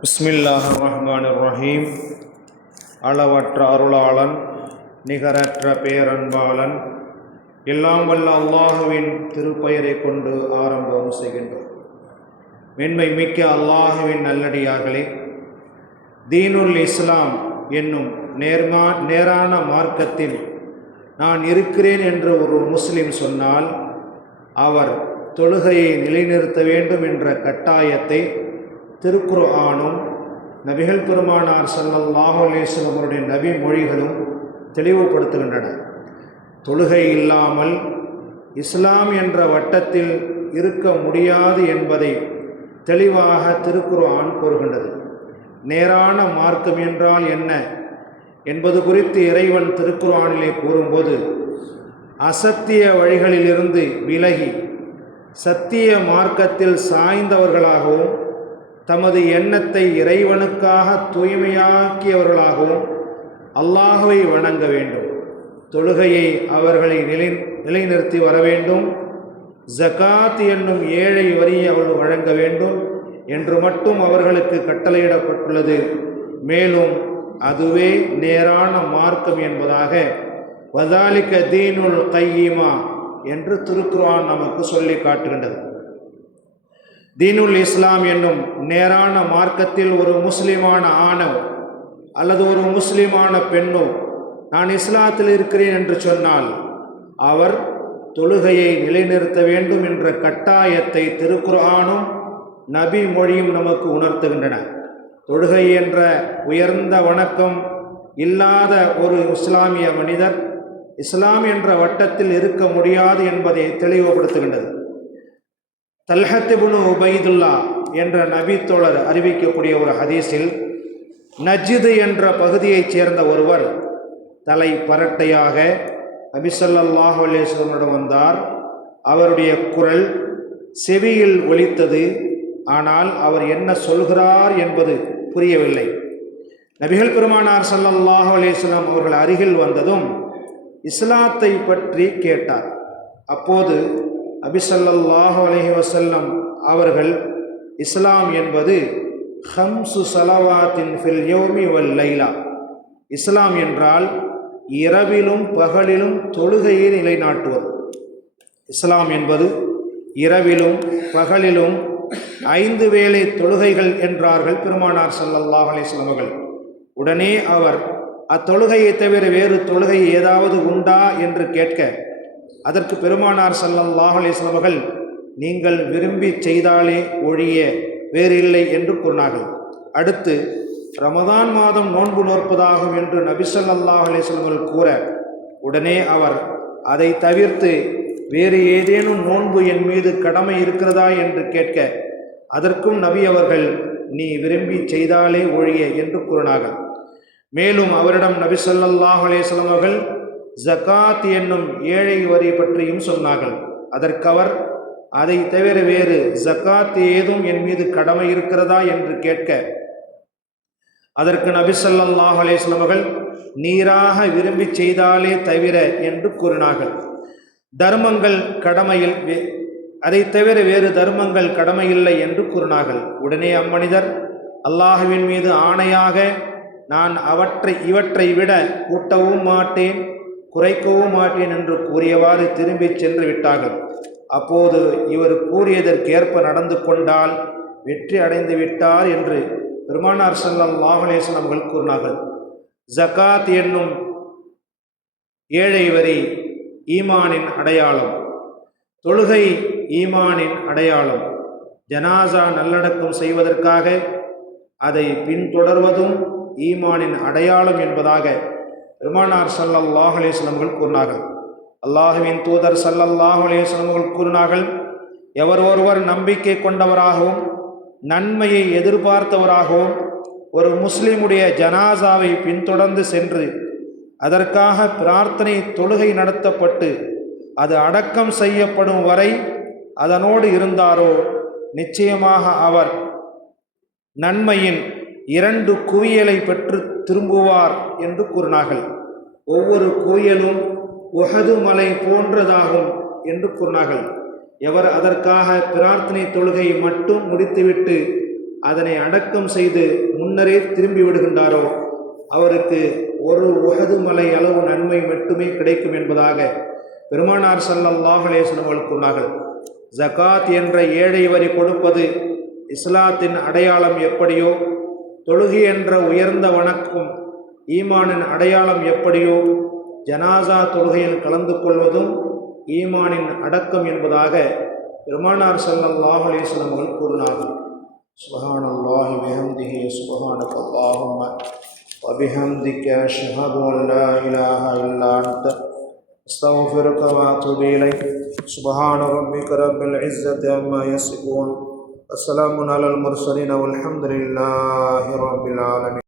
பிஸ்மில்லாஹ் ரஹ்மான் ரஹீம் அளவற்ற அருளாளன் நிகரற்ற பேரன்பாளன் எல்லாம் வல்ல அல்லாஹுவின் திருப்பெயரை கொண்டு ஆரம்பம் செய்கின்றோம். மென்மை மிக்க அல்லாஹுவின் நல்லடியார்களே தீனுல் இஸ்லாம் என்னும் நேர்மா நேரான மார்க்கத்தில் நான் இருக்கிறேன் என்று ஒரு முஸ்லிம் சொன்னால் அவர் தொழுகையை நிலைநிறுத்த வேண்டும் என்ற கட்டாயத்தை திருக்குர்ஆனும் நபிகள் பெருமானார் ஸல்லல்லாஹு அலைஹி அவருடைய நபி மொழிகளும் தெளிவுபடுத்துகின்றன. தொழுகை இல்லாமல் இஸ்லாம் என்ற வட்டத்தில் இருக்க முடியாது என்பதை தெளிவாக திருக்குர்ஆன் கூறுகின்றது. நேரான மார்க்கம் என்றால் என்ன? என்பது குறித்து இறைவன் திருக்குர்ஆனிலே கூறும்போது அசத்திய வழிகளிலிருந்து விலகி சத்திய மார்க்கத்தில் சாய்ந்தவர்களாகவும் தமது எண்ணத்தை இறைவனுக்காக தூய்மையாக்கியவர்களாகவும் அல்லாஹுவை வணங்க வேண்டும். தொழுகையை அவர்களை நிலை நிலைநிறுத்தி வர வேண்டும். ஜகாத் என்னும் ஏழை வரியை அவர்கள் வழங்க வேண்டும். என்று மட்டும் அவர்களுக்கு கட்டளையிடப்பட்டுள்ளது. மேலும் அதுவே நேரான மார்க்கம் என்பதாக வதாலிக்க தீனுல் கையீமா என்று திருக்குர்ஆன் நமக்கு சொல்லி காட்டுகின்றது. தீனுல் இஸ்லாம் என்னும் நேரான மார்க்கத்தில் ஒரு முஸ்லிமான ஆணோ அல்லது ஒரு முஸ்லிமான பெண்ணோ நான் இஸ்லாத்தில் இருக்கிறேன் என்று சொன்னால் அவர் தொழுகையை நிலைநிறுத்த வேண்டும் என்ற கட்டாயத்தை திருக்குர்ஆனும் நபி மொழியும் நமக்கு உணர்த்துகின்றன. தொழுகை என்ற உயர்ந்த வணக்கம் இல்லாத ஒரு இஸ்லாமிய மனிதர் இஸ்லாம் என்ற வட்டத்தில் இருக்க முடியாது என்பதை தெளிவுபடுத்துகின்றது. தல்ஹத்திபுனு உபைதுல்லா என்ற நபி தோழர் அறிவிக்கக்கூடிய ஒரு ஹதீஸில் நஜிது என்ற பகுதியைச் சேர்ந்த ஒருவர் தலை பரட்டையாக அபிசல்லாஹ் அலேஸ்வரமிடம் வந்தார். அவருடைய குரல் செவியில் ஒலித்தது ஆனால் அவர் என்ன சொல்கிறார் என்பது புரியவில்லை. நபிகள் பெருமானார் சல்லல்லாஹ் அலேஸ்வரம் அவர்கள் அருகில் வந்ததும் இஸ்லாத்தை பற்றி கேட்டார். அப்போது அபிசல்லாஹு அலஹி வசல்லம் அவர்கள் இஸ்லாம் என்பது ஹம்சு சலவாத்தின் ஃபில் யோமி வல் லைலா. இஸ்லாம் என்றால் இரவிலும் பகலிலும் தொழுகையை நிலைநாட்டுவது. இஸ்லாம் என்பது இரவிலும் பகலிலும் ஐந்து வேளை தொழுகைகள் என்றார்கள் பெருமானார் சல்லல்லாஹ் அலிஸ்லாம் அவர்கள். உடனே அவர் அத்தொழுகையை தவிர வேறு தொழுகை ஏதாவது உண்டா? என்று கேட்க அதற்கு பெருமானார் சல்லல்லாஹ் அலிஸ்லாம் நீங்கள் விரும்பி செய்தாலே ஒழிய வேறு இல்லை என்று கூறினார்கள். அடுத்து ரமதான் மாதம் நோன்பு நோற்பதாகும் என்று நபிசல்லாஹ் அலிஸ்லமர்கள் கூற உடனே அவர் அதை தவிர்த்து வேறு ஏதேனும் நோன்பு என் மீது கடமை இருக்கிறதா? என்று கேட்க அதற்கும் நபி அவர்கள் நீ விரும்பி செய்தாலே ஒழிய என்று கூறினார்கள். மேலும் அவரிடம் நபி சொல்லல்லாஹ் அலேஸ்லம் அவர்கள் ஜகாத் என்னும் ஏழை வரி பற்றியும் சொன்னார்கள். அதற்கவர் அதை தவிர வேறு ஜக்காத் ஏதும் என் மீது கடமை இருக்கிறதா? என்று கேட்க அதற்கு நபிசல்லாஹ் அலேஸ்லமர்கள் நீராக விரும்பி செய்தாலே தவிர என்று கூறினார்கள். தர்மங்கள் கடமையில் அதை தவிர வேறு தர்மங்கள் கடமையில்லை என்று கூறினார்கள். உடனே அம்மனிதர் அல்லாஹுவின் மீது ஆணையாக நான் அவற்றை இவற்றை விட கூட்டவும் மாட்டேன். குறைக்கவும் மாட்டேன் என்று கூறியவாறு திரும்பிச் சென்று விட்டார்கள். அப்போது இவர் கூறியதற்கேற்ப நடந்து கொண்டால் வெற்றி அடைந்து விட்டார் என்று பெருமானார் செல்லம் லாஹலேசன் அவர்கள் கூறினார்கள். ஜகாத் என்னும் ஏழை வரி ஈமானின் அடையாளம். தொழுகை ஈமானின் அடையாளம். ஜனாசா நல்லடக்கம் செய்வதற்காக அதை பின்தொடர்வதும் ஈமானின் அடையாளம் என்பதாக பெருமானார் சல்லல்லாஹ் அலேஸ்லம்கள் கூறினார்கள். அல்லாஹுவின் தூதர் சல்லல்லாஹ் அலேஸ்லம்கள் கூறினார்கள் எவர் ஒருவர் நம்பிக்கை கொண்டவராகவும் நன்மையை எதிர்பார்த்தவராகவும் ஒரு முஸ்லீமுடைய ஜனாசாவை பின்தொடர்ந்து சென்று அதற்காக பிரார்த்தனை தொழுகை நடத்தப்பட்டு அது அடக்கம் செய்யப்படும் வரை அதனோடு இருந்தாரோ நிச்சயமாக அவர் நன்மையின் இரண்டு குவியலை பெற்று திரும்புவார் என்று கூறினார்கள். ஒவ்வொரு குவியலும் உகது மலை போன்றதாகும் என்று கூறினார்கள். எவர் அதற்காக பிரார்த்தனை தொழுகை மட்டும் முடித்துவிட்டு அதனை அடக்கம் செய்து முன்னரே திரும்பி விடுகின்றாரோ அவருக்கு ஒரு உகது மலை அளவு நன்மை மட்டுமே கிடைக்கும் என்பதாக பெருமானார் ஸல்லல்லாஹு அவர்கள் கூறினார்கள். ஜகாத் என்ற ஏழை வரி கொடுப்பது இஸ்லாத்தின் அடையாளம் எப்படியோ தொழுகை என்ற உயர்ந்த வணக்கம் ஈமானின் அடையாளம் எப்படியோ ஜனாசா தொழுகையில் கலந்து கொள்வதும் ஈமானின் அடக்கம் என்பதாக பெருமானார் ஸல்லல்லாஹு அலைஹி வஸல்லம் அவர்கள் கூறினார்கள் சுபஹானல்லாஹி பிஹம்திஹி சுபஹானக அல்லாஹும்ம وبحمدك أشهد أن لا إله إلا أنت أستغفرك وأتوب إليك سبحان ربك رب العزة عما يصفون وسلام على المرسلين والحمد لله رب العالمين.